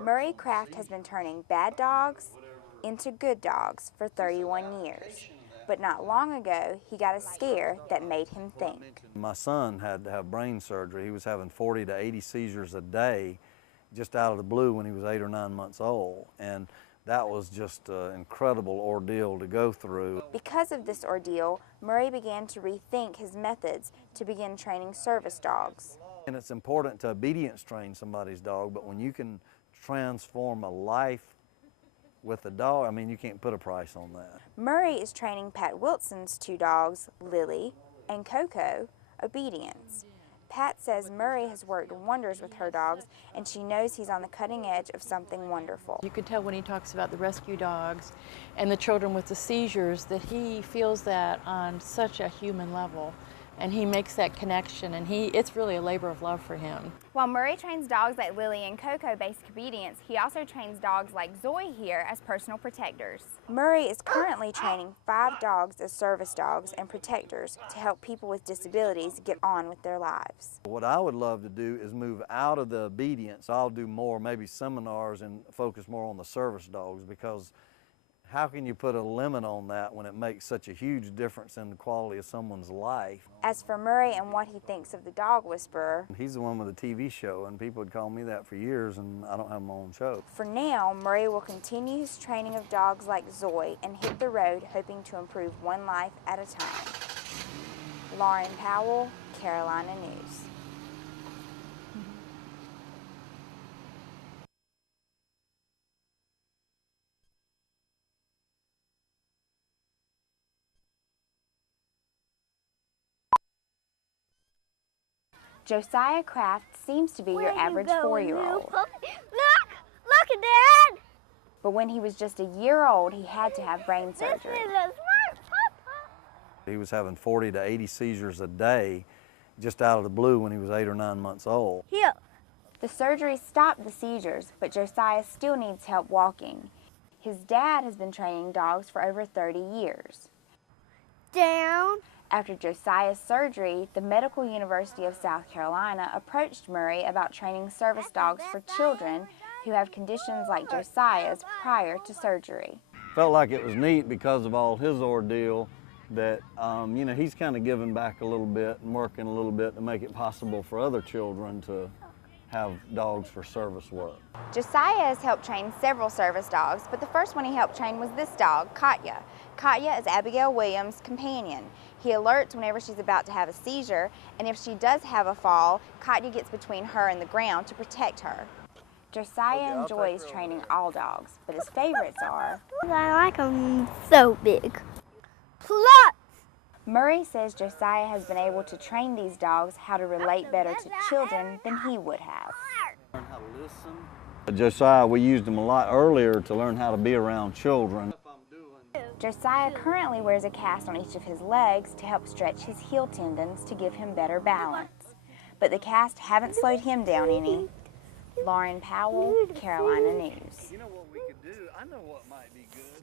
Murray Kraft has been turning bad dogs into good dogs for 31 years. But not long ago, he got a scare that made him think. My son had to have brain surgery. He was having 40 to 80 seizures a day just out of the blue when he was 8 or 9 months old. And that was just an incredible ordeal to go through. Because of this ordeal, Murray began to rethink his methods to begin training service dogs. And it's important to obedience train somebody's dog, but when you can transform a life with a dog, I mean, you can't put a price on that. Murray is training Pat Wilson's 2 dogs, Lily and Coco, obedience. Pat says Murray has worked wonders with her dogs, and she knows he's on the cutting edge of something wonderful. You could tell when he talks about the rescue dogs and the children with the seizures that he feels that on such a human level. And he makes that connection, and it's really a labor of love for him. While Murray trains dogs like Lily and Coco basic obedience, he also trains dogs like Zoe here as personal protectors. Murray is currently training 5 dogs as service dogs and protectors to help people with disabilities get on with their lives. What I would love to do is move out of the obedience. I'll do more, maybe seminars, and focus more on the service dogs, because how can you put a limit on that when it makes such a huge difference in the quality of someone's life? As for Murray and what he thinks of the Dog Whisperer, he's the one with the TV show, and people would call me that for years, and I don't have my own show. For now, Murray will continue his training of dogs like Zoe and hit the road hoping to improve one life at a time. Lauren Powell, Carolina News. Josiah Kraft seems to be your average 4-year-old. Look at Dad! But when he was just a year old, he had to have brain surgery. This is a smart papa. He was having 40 to 80 seizures a day just out of the blue when he was 8 or 9 months old. Here. The surgery stopped the seizures, but Josiah still needs help walking. His dad has been training dogs for over 30 years. Down. After Josiah's surgery, the Medical University of South Carolina approached Murray about training service dogs for children who have conditions like Josiah's prior to surgery. Felt like it was neat because of all his ordeal that, you know, he's kind of giving back a little bit and working a little bit to make it possible for other children to have dogs for service work. Josiah has helped train several service dogs, but the first one he helped train was this dog, Katya. Katya is Abigail Williams' companion. He alerts whenever she's about to have a seizure, and if she does have a fall, Katya gets between her and the ground to protect her. Josiah enjoys training all dogs, but his favorites are... I like them so big. Plus! Murray says Josiah has been able to train these dogs how to relate better to children than he would have. Learn how to listen. Josiah, we used him a lot earlier to learn how to be around children. Josiah currently wears a cast on each of his legs to help stretch his heel tendons to give him better balance. But the cast haven't slowed him down any. Lauren Powell, Carolina News. You know what we could do? I know what might be good.